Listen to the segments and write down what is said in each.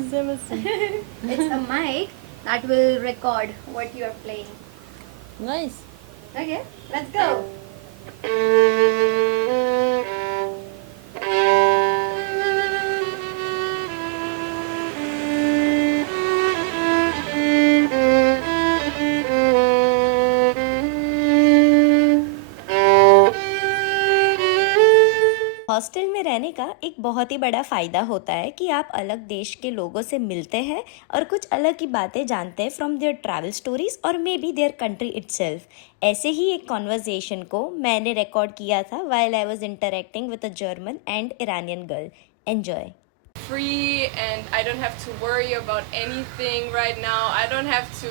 sevmesin. It's a mic that will record what you are playing. Nice. Okay, let's go. Hostel में रहने का एक बहुत ही बड़ा फ़ायदा होता है कि आप अलग देश के लोगों से मिलते हैं और कुछ अलग ही बातें जानते हैं फ्रॉम देयर ट्रैवल स्टोरीज और may be their country itself. ऐसे ही एक कॉन्वर्जेशन को मैंने रिकॉर्ड किया था while I was interacting with a German and Iranian girl. Enjoy. Free and I don't have to worry about anything right now. I don't have to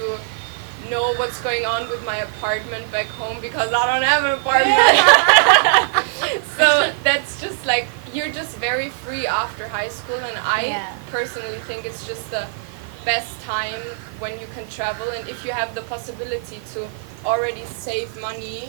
know what's going on with my apartment back home because I don't have an apartment. So that's just like you're just very free after high school, and I personally think it's just the best time when you can travel, and if you have the possibility to already save money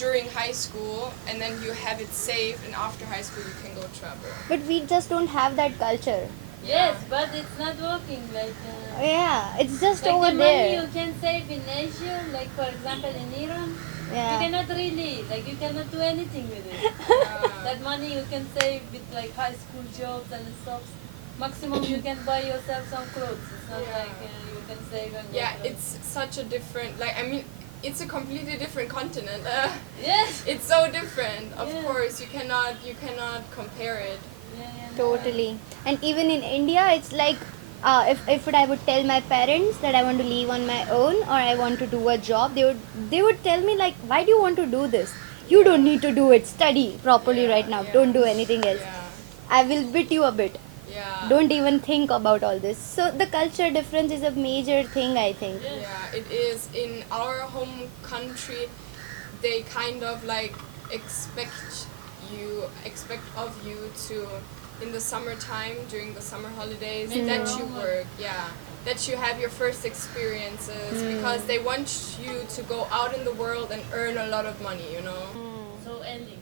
during high school and then you have it saved, and after high school you can go travel. But we just don't have that culture. Yes, but it's not working. Like Yeah, it's just like over the money there. you can save in Asia, like for example in Iran, you Yeah. cannot really you cannot do anything with it. That money you can save with like high school jobs and stuff. Maximum you can buy yourself some clothes. It's not like you can save and go Yeah, travel. it's such a different, like, I mean, it's a completely different continent. Yes. It's so different. Of Yeah. course, you cannot compare it. Yeah. Totally. And even in India, it's like if I would tell my parents that I want to leave on my own or I want to do a job, they would tell me like, why do you want to do this? You don't need to do it. Study properly right now. Yeah. Don't do anything else. Yeah, I will beat you a bit. yeah. Don't even think about all this. So the culture difference is a major thing, I think. Yeah, it is. In our home country, they kind of like expect of you to, in the summertime during the summer holidays, Make that your you own work. Yeah, that you have your first experiences because they want you to go out in the world and earn a lot of money. You know. So ending.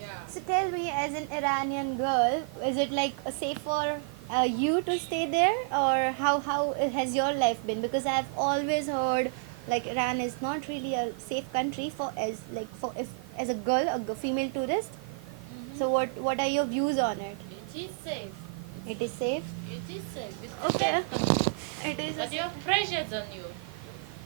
Yeah. So tell me, as an Iranian girl, is it like safe for you to stay there, or how has your life been? Because I've always heard like Iran is not really a safe country for as a girl, a female tourist. So what are your views on it? It is safe. It is safe. It is safe. It's Okay. the safe country. It is But you have pressures on you.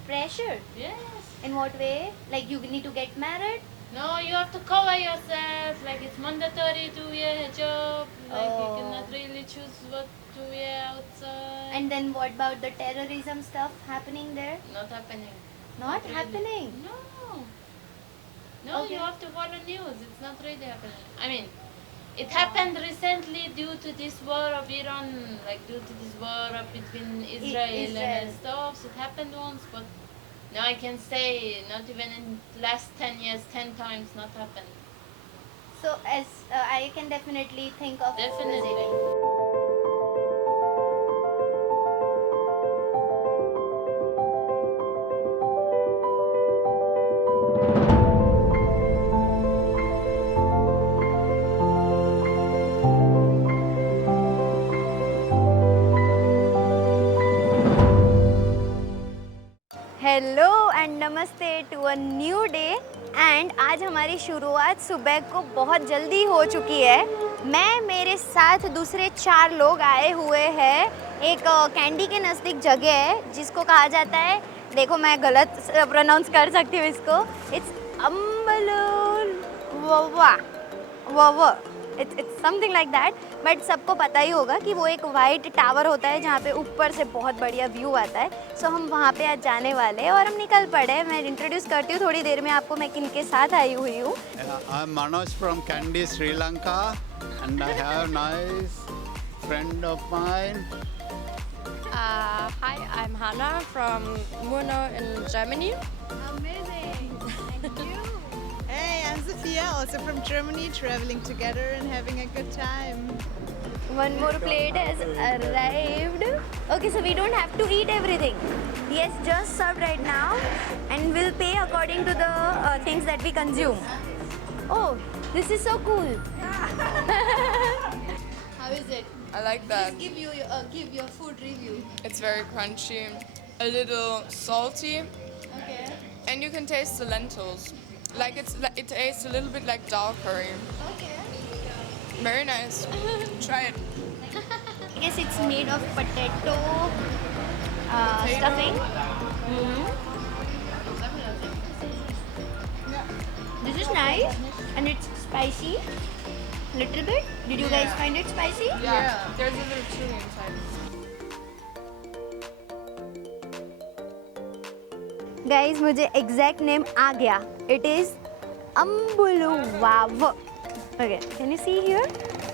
pressure. Yes. In what way? Like you need to get married? No, you have to cover yourself. Like it's mandatory to wear hijab. Like you Oh. cannot really choose what to wear outside. And then what about the terrorism stuff happening there? Not happening. Not really. happening. No. No, Okay. you have to follow news. It's not really happening. I mean, it happened recently due to this war of Iran, like due to this war between Israel Israel. and stuff. It happened once, but now I can say not even in last 10 years, 10 times not happened. So as I can definitely think of Definitely. visiting. Hello and namaste to a new day. And आज हमारी शुरुआत सुबह को बहुत जल्दी हो चुकी है। मैं मेरे साथ दूसरे 4 लोग आए हुए हैं एक कैंडी के नज़दीक जगह है जिसको कहा जाता है, देखो मैं गलत प्रोनाउंस कर सकती हूँ इसको, इट्स अम्बलूल ववा ववा, it's something like that. But सबको पता ही होगा कि वो एक वाइट टावर होता है जहाँ पे ऊपर से बहुत बढ़िया व्यू आता है। सो हम वहाँ पे आज जाने वाले हैं और हम निकल पड़े। मैं इंट्रोड्यूस करती हूँ थोड़ी देर में आपको मैं किन के साथ आई हुई हूँ। I'm Manoj from Kandy, Sri Lanka, and I have nice friend of mine. Hi, I'm Hannah from Murnau in Germany. Amazing. Thank you. Hey, I'm Sophia, also from Germany, traveling together and having a good time. One more plate has arrived. Okay, so we don't have to eat everything. Yes, just served right now, and we'll pay according to the things that we consume. Oh, this is so cool. How is it? I like that. Give your food review. It's very crunchy, a little salty, Okay. and you can taste the lentils. Like it tastes a little bit like dal curry. Okay. Very nice. Try it. I guess it's made of potato stuffing. This is nice and it's spicy. Little bit. Did you guys find it spicy? Yeah. There's a little chili inside. Guys, मुझे exact name आ गया. It is Ambulu Wav. Okay, can you see here?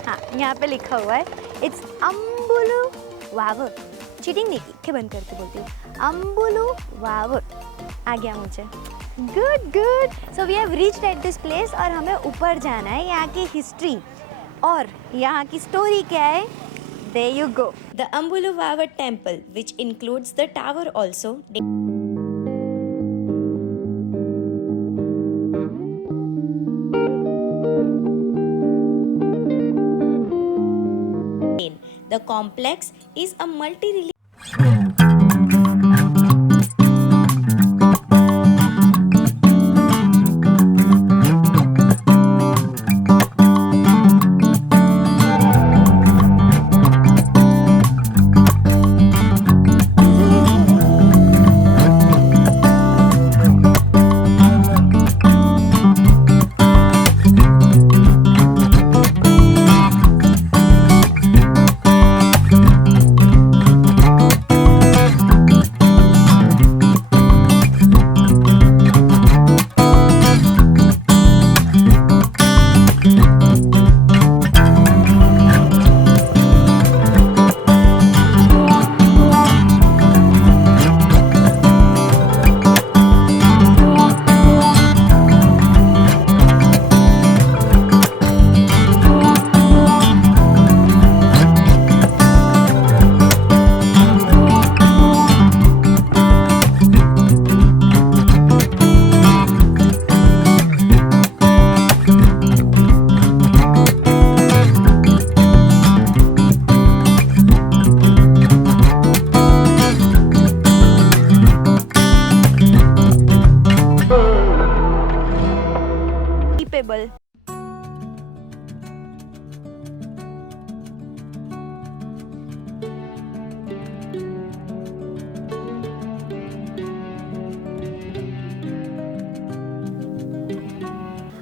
हाँ, यहाँ पे लिखा हुआ है. It's Ambulu Wav. Cheating नहीं की, क्या बंद करके बोलती हूँ. Ambulu Wav. आ गया मुझे. Good. So we have reached at this place और हमें ऊपर जाना है. यहाँ की हिस्ट्री और यहाँ की स्टोरी क्या है? There you go. The Ambulu Vavar temple, which includes the tower also, the complex is a multi-religious people.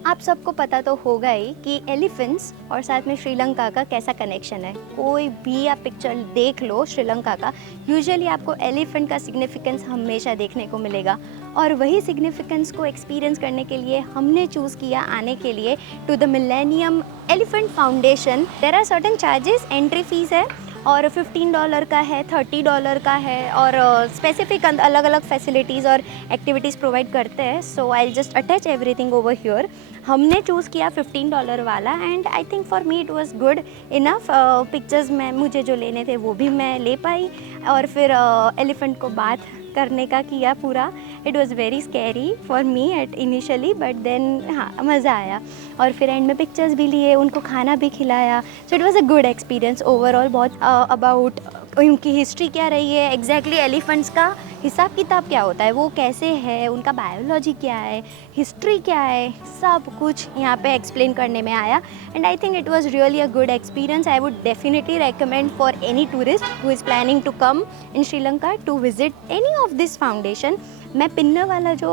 आप सबको पता तो होगा ही कि एलिफेंट्स और साथ में श्रीलंका का कैसा कनेक्शन है। कोई भी आप पिक्चर देख लो श्रीलंका का, यूजुअली आपको एलिफेंट का सिग्निफिकेंस हमेशा देखने को मिलेगा और वही सिग्निफिकेंस को एक्सपीरियंस करने के लिए हमने चूज़ किया आने के लिए to the millennium elephant foundation. There are certain charges, entry fees है और $15 का है, $30 का है और स्पेसिफिक अलग अलग फैसिलिटीज़ और एक्टिविटीज़ प्रोवाइड करते हैं। So I just attach everything over here. हमने चूज़ किया $15 वाला and I think for me it was good enough. Pictures में मुझे जो लेने थे वो भी मैं ले पाई और फिर एलिफेंट को बात करने का किया पूरा। It was very scary for me at initially but then हाँ मज़ा आया और फिर एंड में पिक्चर्स भी लिए, उनको खाना भी खिलाया। So it was a good experience overall. बहुत अबाउट उनकी हिस्ट्री क्या रही है, एग्जैक्टली एलिफेंट्स का हिसाब किताब क्या होता है, वो कैसे है, उनका बायोलॉजी क्या है, हिस्ट्री क्या है, सब कुछ यहाँ पे एक्सप्लेन करने में आया and I think it was really a good experience. I would definitely recommend for any tourist who is planning to come in Sri Lanka to visit any of this foundation. मैं पिन्ना वाला जो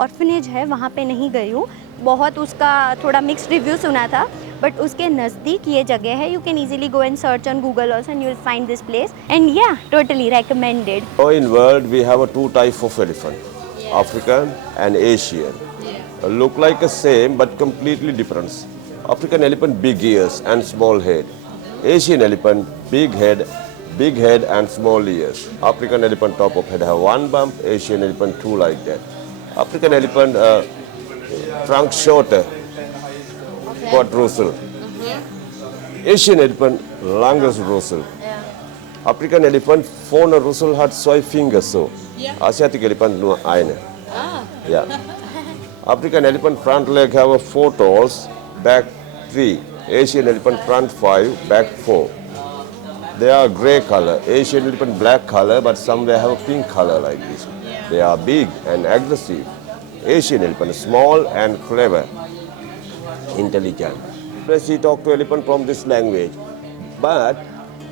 ऑर्फनेज है वहाँ पे नहीं गई हूँ, बहुत उसका थोड़ा मिक्स्ड रिव्यू सुना था बट उसके नज़दीक ये जगह है। You can easily go and search on Google also and you will find this place and या totally recommended. In world we have two types of elephant, African and Asian. Look like the same but completely different. African elephant big ears and small head. Asian elephant big head and small ears. African elephant top of head have one bump, Asian elephant two like that. African elephant trunk shorter, quad dorsal. Asian elephant longest dorsal. African elephant vorne dorsal hat 2 fingers so. Asiatic elephant nur eine. Yeah. African elephant front leg have 4 toes, back 3. Asian elephant front 5, back 4. They are grey color. Asian elephant black color, but some they have a pink color like this. They are big and aggressive. Asian elephant, small and clever, intelligent. Plus we talk to elephant from this language, but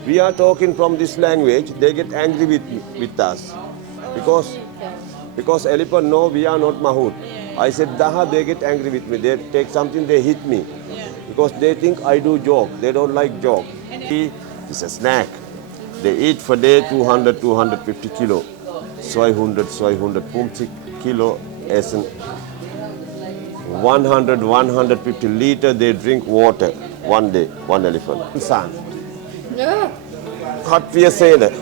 we are talking from this language. They get angry with us because elephant know we are not mahout. I said daha, they get angry with me. They take something, they hit me because they think I do joke. They don't like joke. It's a snack. They eat for day 200, 250 kilo. 500 pumchik kilo essen. 100, 150 liter they drink water one day, one elephant. San. Cut via sailor.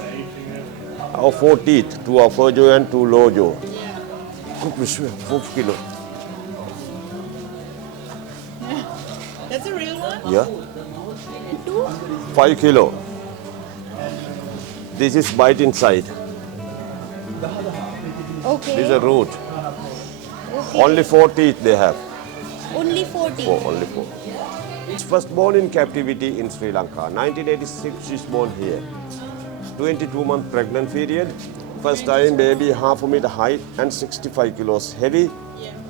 Our 4 teeth, 2 upper jaw and 2 lower jaw. 4 kilo. That's a real one? Yeah. 5 kilo. This is bite inside. Okay. This is a root. Okay. Only 4 teeth they have. Only 40. Only 4. It's first born in captivity in Sri Lanka. 1986 she's born here. 22-month pregnant period. First time baby half a meter height and 65 kilos heavy.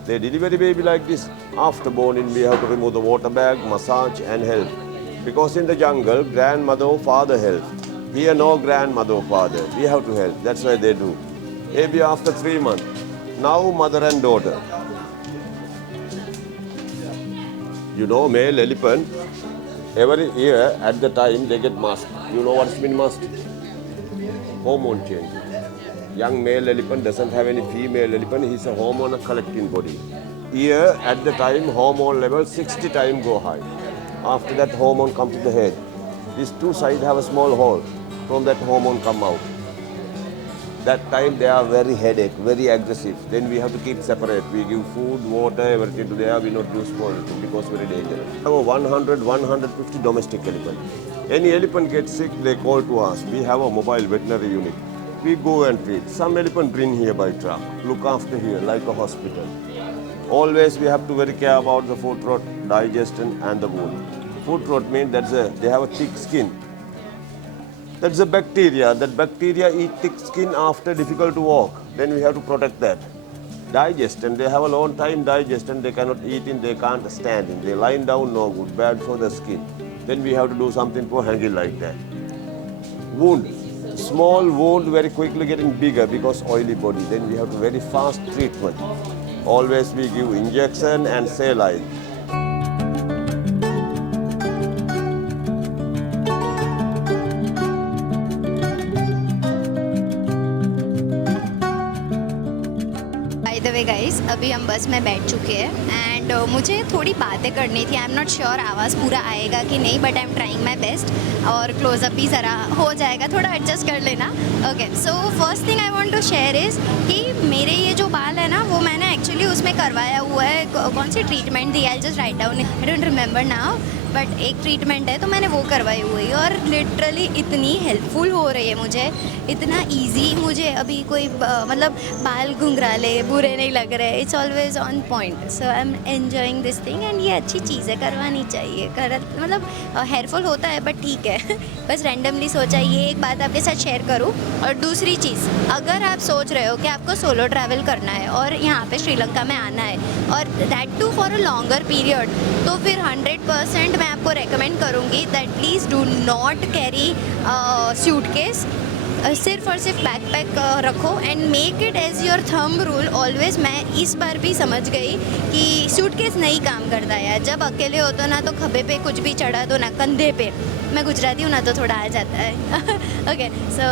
They deliver the baby like this. After born we have to remove the water bag, massage and help. Because in the jungle, grandmother or father help. Here no grandmother or father. We have to help. That's why they do. Maybe after 3 months. Now mother and daughter. You know, male elephant, every year at the time they get masked. You know what's been masked? Hormone change. Young male elephant doesn't have any female elephant. He's a hormone collecting body. Here at the time hormone level 60 times go high. After that hormone comes to the head. These 2 sides have a small hole. From that hormone come out. That time they are very headache, very aggressive. Then we have to keep separate. We give food, water, everything to them. We not use spoiled because very dangerous. We have 100, 150 domestic elephant. Any elephant gets sick, they call to us. We have a mobile veterinary unit. We go and treat. Some elephant bring here by truck. Look after here like a hospital. Always we have to very care about the foot rot, digestion and the wound. Foot rot means they have a thick skin. That's a bacteria. That bacteria eat thick skin after difficult to walk. Then we have to protect that. Digestion, they have a long time digestion. They cannot eat in, they can't stand in. They lying down, no good, bad for the skin. Then we have to do something for hanging like that. Wound. Small wound very quickly getting bigger because oily body. Then we have to very fast treatment. Always we give injection and saline. Bye the way guys, अभी हम बस में बैठ चुके हैं and मुझे थोड़ी बातें करनी थी. आई एम नॉट श्योर आवाज़ पूरा आएगा कि नहीं, but I am trying my best. और क्लोजअप भी ज़रा हो जाएगा, थोड़ा एडजस्ट कर लेना. Okay, so first thing I want to share is कि मेरे ये जो बाल है ना, वो मैंने एक्चुअली उसमें करवाया हुआ है. कौन seed treatment the, I just write down, I don't remember now, but एक ट्रीटमेंट है तो मैंने वो करवाई हुई है और लिटरली इतनी हेल्पफुल हो रही है मुझे, इतना इजी. मुझे अभी कोई मतलब बाल घुंघराले बुरे नहीं लग रहे. It's always on point. So I am enjoying this thing and ये अच्छी चीज़ है, करवानी चाहिए. मतलब हेयरफॉल होता है बट ठीक है. बस रैंडमली सोचा ये एक बात आपके साथ शेयर करूँ. और दूसरी चीज़, अगर आप सोच रहे हो कि आपको सोलो ट्रैवल करना है और यहाँ पे श्रीलंका में आना है और that too for a longer period, तो फिर 100% मैं आपको रेकमेंड करूँगी that please do not carry suitcase. सिर्फ और सिर्फ बैकपैक रखो and make it as your thumb rule always. मैं इस बार भी समझ गई कि सूटकेस नहीं काम करता यार. जब अकेले हो तो ना तो खभे पे कुछ भी चढ़ा दो, ना कंधे पे. मैं गुजराती हूँ ना तो थोड़ा आ जाता है. ओके, सो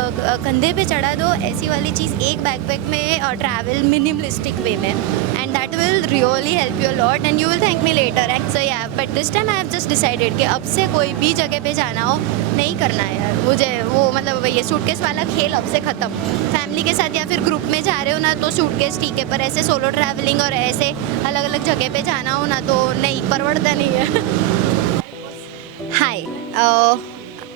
कंधे पे चढ़ा दो, ऐसी वाली चीज़ एक बैकपैक में और ट्रैवल मिनिमलिस्टिक वे में, and that will really help you lot and you will thank me later. So yeah but this time I have just decided कि अब से कोई भी जगह पे जाना हो नहीं करना है यार मुझे वो, मतलब ये सूटकेस वाला खेल अब से ख़त्म. फैमिली के साथ या फिर ग्रुप में जा रहे हो ना तो सूटकेस ठीक है, पर ऐसे सोलो ट्रैवलिंग और ऐसे अलग अलग जगह पे जाना हो ना तो नहीं, परवड़ता नहीं है. हाय,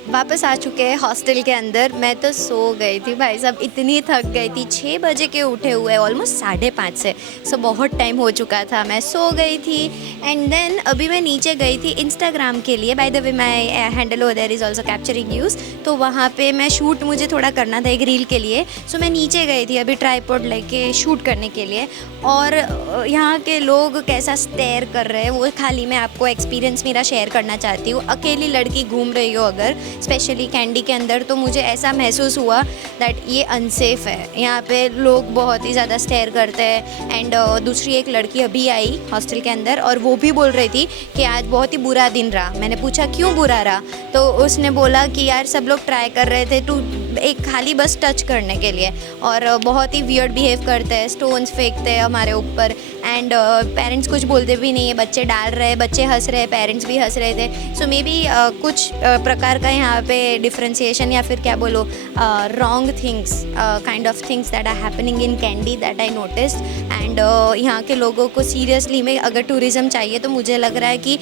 वापस आ चुके हैं हॉस्टल के अंदर. मैं तो सो गई थी भाई साहब, इतनी थक गई थी. 6 बजे के उठे हुए, ऑलमोस्ट 5:30 से. सो बहुत टाइम हो चुका था, मैं सो गई थी. एंड देन अभी मैं नीचे गई थी इंस्टाग्राम के लिए. By the way my handle over there is also capturing news. तो वहाँ पे मैं शूट मुझे थोड़ा करना था एक रील के लिए, सो मैं नीचे गई थी अभी ट्राईपॉड लेके शूट करने के लिए। और यहाँ के लोग कैसा स्टेयर कर रहे हैं वो खाली मैं आपको एक्सपीरियंस मेरा शेयर करना चाहती हूँ। अकेली लड़की घूम रही हो अगर स्पेशली कैंडी के अंदर, तो मुझे ऐसा महसूस हुआ दैट ये अनसेफ है। यहाँ पे लोग बहुत ही ज़्यादा स्टेयर करते हैं। एंड दूसरी एक लड़की अभी आई हॉस्टल के अंदर और वो भी बोल रही थी कि आज बहुत ही बुरा दिन रहा। मैंने पूछा क्यों बुरा रहा, तो उसने बोला कि यार सब लोग ट्राई कर रहे थे टू एक खाली बस टच करने के लिए और बहुत ही वियर्ड बिहेव करते हैं, स्टोन्स फेंकते हैं हमारे ऊपर। एंड पेरेंट्स कुछ बोलते भी नहीं है, बच्चे डाल रहे हैं, बच्चे हंस रहे हैं, पेरेंट्स भी हंस रहे थे। सो मे बी कुछ प्रकार का यहाँ पे डिफ्रेंसिएशन या फिर क्या बोलो wrong things kind of things that are happening in Kandy that I noticed. And यहाँ के लोगों को सीरियसली में अगर टूरिज़्म चाहिए तो मुझे लग रहा है कि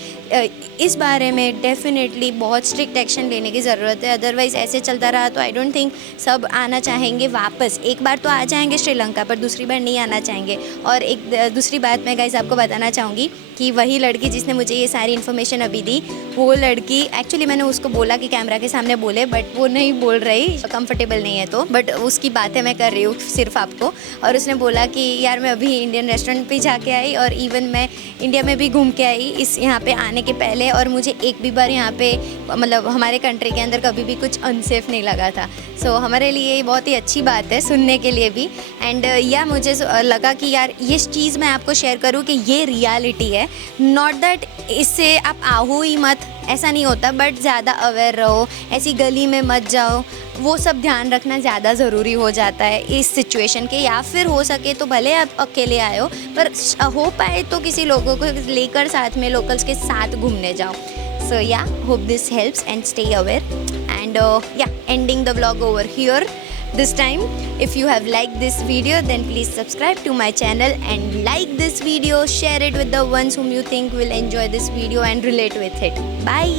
इस बारे में डेफिनेटली बहुत स्ट्रिक्ट एक्शन लेने की ज़रूरत है। अदरवाइज़ ऐसे चलता रहा तो आई डोंट थिंक सब आना चाहेंगे वापस। एक बार तो आ जाएंगे श्रीलंका पर, दूसरी बार नहीं आना चाहेंगे। और एक दूसरी बात मैं गाइस आपको बताना चाहूँगी कि वही लड़की जिसने मुझे ये सारी इन्फॉर्मेशन अभी दी, वो लड़की एक्चुअली मैंने उसको बोला कि कैमरा के सामने बोले, बट वो नहीं बोल रही, कंफर्टेबल नहीं है तो, बट उसकी बातें मैं कर रही हूँ सिर्फ आपको। और उसने बोला कि यार मैं अभी इंडियन रेस्टोरेंट पे जाके आई और इवन मैं इंडिया में भी घूम के आई इस यहाँ पे आने के पहले, और मुझे एक भी बार यहाँ पे मतलब हमारे कंट्री के अंदर कभी भी कुछ अनसेफ नहीं लगा था। सो हमारे लिए ये बहुत ही अच्छी बात है सुनने के लिए भी। एंड या मुझे लगा कि यार ये चीज़ मैं आपको शेयर करूँ कि ये रियलिटी है, नॉट दैट इससे आप आओ ही मत, ऐसा नहीं होता, बट ज़्यादा अवेयर रहो, ऐसी गली में मत जाओ, वो सब ध्यान रखना ज़्यादा ज़रूरी हो जाता है इस सिचुएशन के। या फिर हो सके तो भले आप अकेले आए हो, पर हो पाए तो किसी लोगों को लेकर साथ में लोकल्स के साथ घूमने जाओ। सो या hope this helps and stay aware. And ending the vlog over here this time. If you have liked this video, then please subscribe to my channel and like this video, share it with the ones whom you think will enjoy this video and relate with it. Bye.